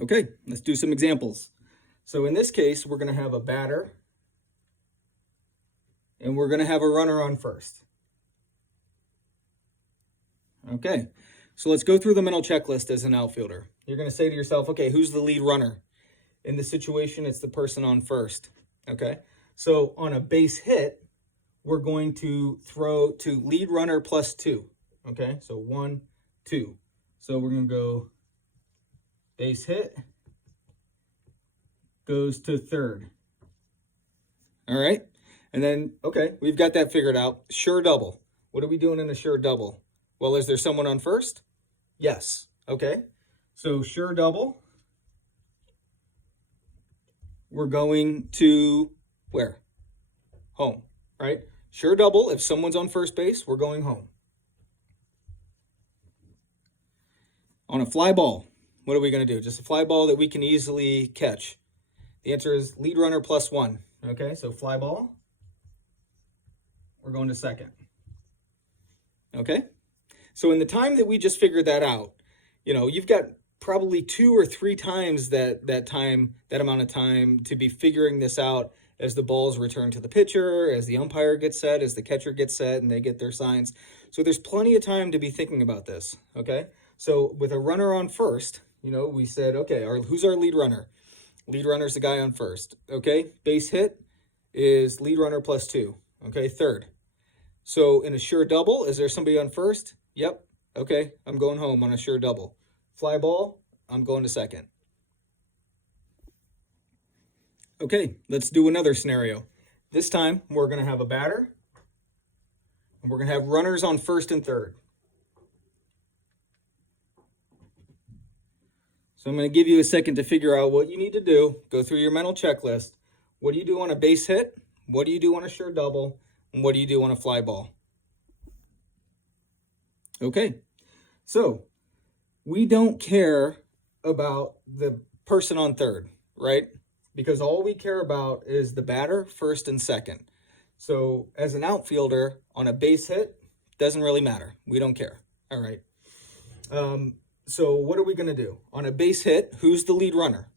Okay, let's do some examples. So in this case, we're going to have a batter, and we're going to have a runner on first. Okay, so let's go through the mental checklist as an outfielder. You're going to say to yourself, okay, who's the lead runner? In this situation, it's the person on first. Okay, so on a base hit, we're going to throw to lead runner +2. Okay, so 1, 2. So we're going to go base hit goes to third. All right, and then, okay, we've got that figured out. Sure double. What are we doing in a sure double? Well, is there someone on first? Yes. Okay, so sure double, we're going to where? Home, right? Sure double, if someone's on first base, we're going home. On a fly ball, what are we going to do? Just a fly ball that we can easily catch. The answer is lead runner +1. Okay, so fly ball, we're going to second. Okay, so in the time that we just figured that out, you've got probably 2 or 3 times that amount of time to be figuring this out as the balls return to the pitcher, as the umpire gets set, as the catcher gets set, and they get their signs. So there's plenty of time to be thinking about this, okay? So with a runner on first, we said, okay, who's our lead runner? Lead runner's the guy on first, okay? Base hit is lead runner +2, okay? Third. So in a sure double, is there somebody on first? Yep, okay, I'm going home on a sure double. Fly ball, I'm going to second. Okay, let's do another scenario. This time, we're going to have a batter, and we're going to have runners on first and third. So I'm going to give you a second to figure out what you need to do. Go through your mental checklist. What do you do on a base hit? What do you do on a sure double? And what do you do on a fly ball? Okay, so we don't care about the person on third, right? Because all we care about is the batter, first and second. So as an outfielder, on a base hit, doesn't really matter. We don't care. All right. So what are we going to do? On a base hit, who's the lead runner?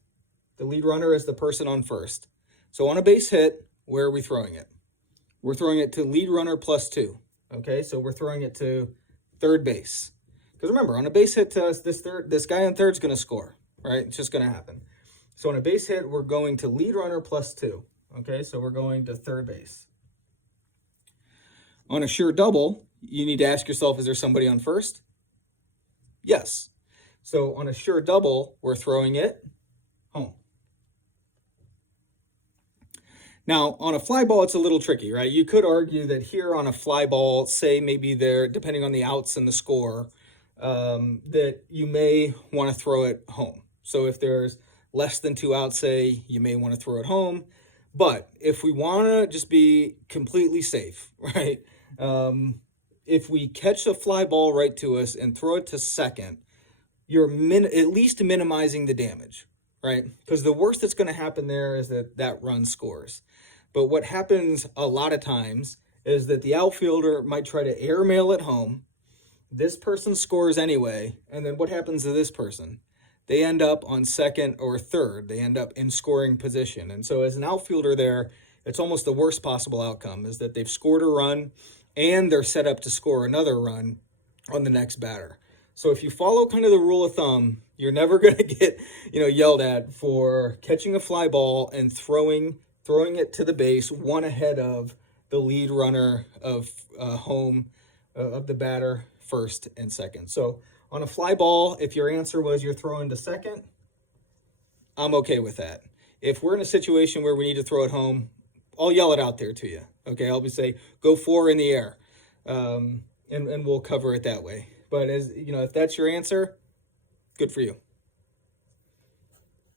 The lead runner is the person on first. So on a base hit, where are we throwing it? We're throwing it to lead runner +2. Okay, so we're throwing it to third base. Because remember, on a base hit to us, this guy on third is going to score, right? It's just going to happen. So on a base hit, we're going to lead runner +2. Okay, so we're going to third base. On a sure double, you need to ask yourself, is there somebody on first? Yes. So on a sure double, we're throwing it home. Now, on a fly ball, it's a little tricky, right? You could argue that here on a fly ball, say maybe there, depending on the outs and the score, that you may want to throw it home. So if there's less than 2 outs, say, you may want to throw it home. But if we want to just be completely safe, right? If we catch a fly ball right to us and throw it to second, you're at least minimizing the damage, right? Because the worst that's going to happen there is that run scores. But what happens a lot of times is that the outfielder might try to airmail it home. This person scores anyway, and then what happens to this person? They end up on second or third. They end up in scoring position. And so as an outfielder there, it's almost the worst possible outcome is that they've scored a run and they're set up to score another run on the next batter. So if you follow kind of the rule of thumb, you're never going to get, yelled at for catching a fly ball and throwing it to the base one ahead of the lead runner of home of the batter first and second. So on a fly ball, if your answer was you're throwing to second, I'm okay with that. If we're in a situation where we need to throw it home, I'll yell it out there to you. Okay, I'll just say, go 4 in the air, and we'll cover it that way. But if that's your answer, good for you.